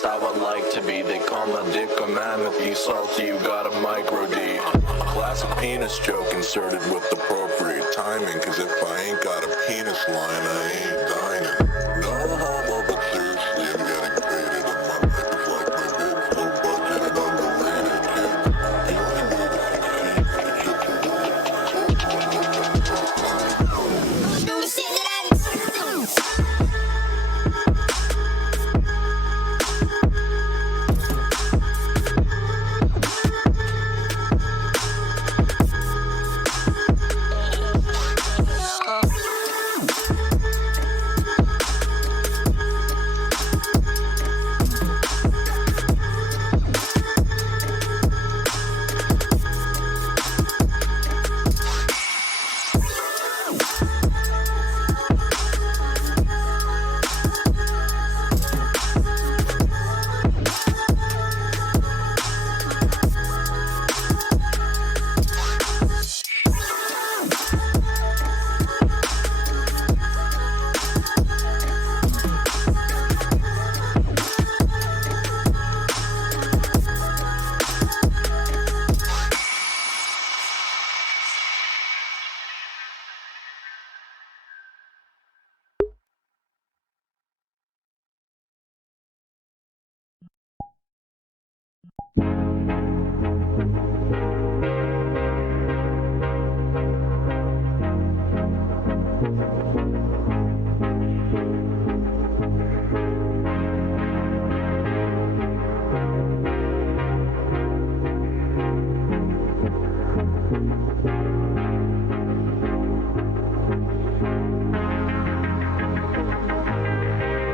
just how I like to be. They call my dick a mammoth, you salty, you got a micro D. Classic penis joke inserted with appropriate timing, cause if I ain't got a penis line, I ain't dining. No homo, but seriously, I'm getting faded, and my life is like my bits, low budget and underrated, kid. The only way to succeed is just to Thank you.